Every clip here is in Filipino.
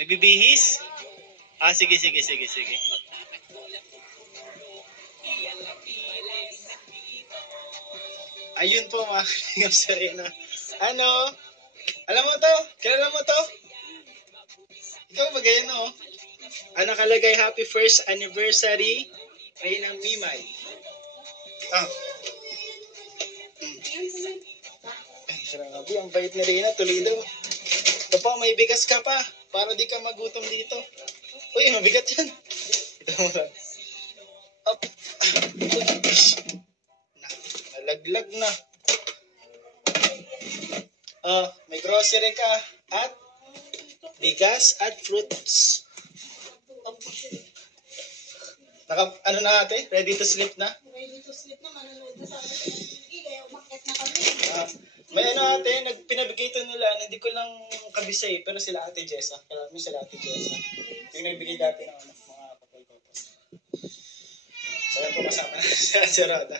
Nagbibihis? Ah, sige, sige, sige, sige. Ayun po mga kalingap Serena. Ano? Alam mo to? Kilala mo to? Ikaw ba ganyan no? Ano nakalagay? Happy first anniversary, Reyna Mimay. Ah. Ay, grabe. Ang bait ni Reyna. Tuloy daw. Ito pa, may bigas ka pa. Para di ka magutom dito. Uy, mabigat yan. Ito mo lang. Up. Nalaglag na. May grocery ka. At bigas at fruits. Ano na ate? Ready to sleep na? Ready to sleep na, manonood na sa TV, kaya umakyat na kami. May ano ate, pinabigay ito nila, hindi ko lang kabisay, pero sila ate Jessa. Kailan mo sila ate Jessa. Yung nagbigay dati ng mga kapal-kapal. So yan po kasama na si Ate Roda.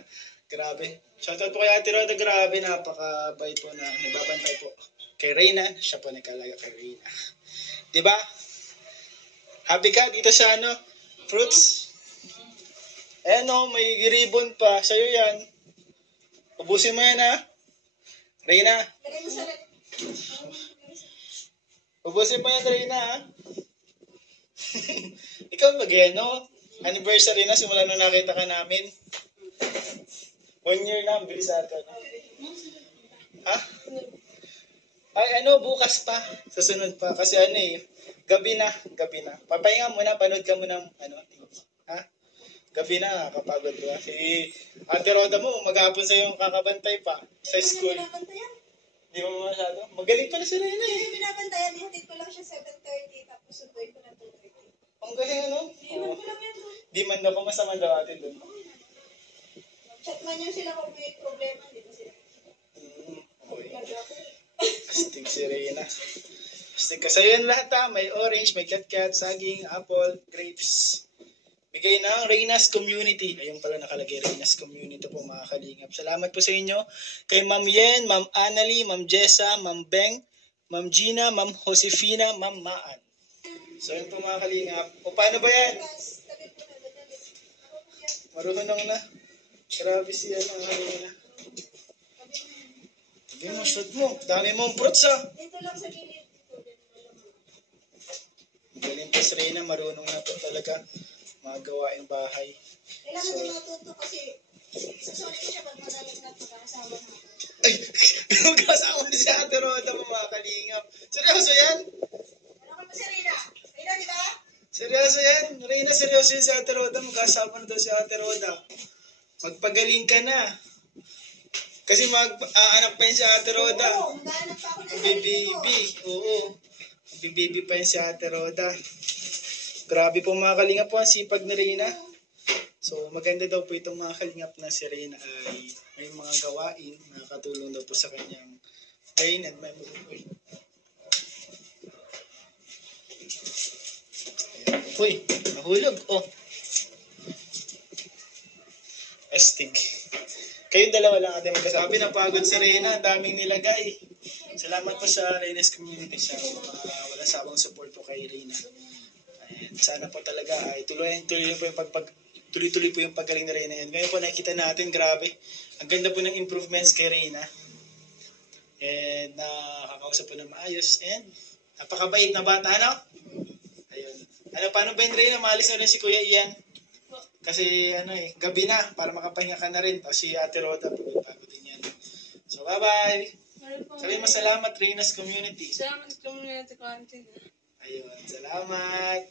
Grabe. Shoutout po kay Ate Roda, grabe, napakabait po na nagbabantay po kay Reyna. Siya po nagkalaga kay Reyna. Diba? Happy ka dito sa ano? Fruits? Ano, may ribbon pa. Sa'yo yan. Ubusin mo yan ha. Reyna. Ubusin mo yan Reyna ha. Ikaw mag-ano? Anniversary na, simula nung nakita ka namin. 1 year na, ang bilis ata. Ha? Ay ano, bukas pa. Susunod pa. Kasi ano eh, gabi na. Papahinga muna, panood ka muna. Ano? Ha? Gabi na, kapagod ba? Si Ate Roda mo, maghapon sa'yo kakabantay pa sa school. Di mo masyado? Magaling pala si Reyna eh. Hindi binabantayan, ihatid ko lang siya 7:30, tapos sunduin ko na 2:30. Ang galing ano? Iwan ko lang yan doon. Di man daw kung masama daw ate doon. Chat man yun sila kung may problema, di ba sila? Okay. Astig si Reyna. Astig ka sa'yo yan lahat ha. May orange, may cat-cat, saging, apple, grapes. Bigay ng Reyna's Community. Ayun pala nakalagay, Reyna's Community po mga kalingap. Salamat po sa inyo. Kay Ma'am Yen, Ma'am Annalie, Ma'am Jessa, Ma'am Beng, Ma'am Gina, Ma'am Josefina, Ma'am Maan. So yun po mga kalingap. O paano ba yan? Marunong na. Grabe si ano, Reyna. Sabi mo, shoot mo. Dami mong fruits ha. Dito lang sa gilid. Galing po si Reyna, marunong na po talaga mga gawaing bahay. Kailangan din matuto kasi susunod siya pag madalang na pag-aasawa na. Ay! Magkasama ni si Ate Roda mga kalingap. Seryoso yan? Ano ka pa si Rina? Rina, di ba? Seryoso yan? Reyna, seryoso yun si Ate Roda. Magkasama na daw si Ate Roda. Magpagaling ka na. Kasi mag-aanap pa yun si Ate Roda. Oo, maghanap pa ako ng sarili ko. Baby. Oo. Baby pa yun si Ate Roda. Grabe po mga kalingap po, ang sipag ni Reyna. So maganda daw po itong mga kalingap na si Reyna ay may mga gawain na katulong daw po sa kanyang brain and memory. Uy, nahulog. Oh. Astig. Kayong dalawa lang ating magkasama. Pinapagod si Reyna, daming nilagay. Salamat po sa Reyna's Community sa walang sawang support po kay Reyna. And sana po talaga ay tuloy po yung tuloy-tuloy po yung paggaling ni Reyna yan. Ngayon po nakikita natin, grabe. Ang ganda po ng improvements kay Reyna. And nakakausap po ng maayos. And napakabait na bata, ano? Ayun. Ano, paano ba yun, Reyna? Maalis na rin si Kuya Ian. Kasi ano eh, gabi na para makapahinga ka na rin. Tapos si Ate Roda, pagod din yan. So bye-bye. Sabihin mo salamat, Reyna's Community. Salamat sa community content. Ayun, salamat.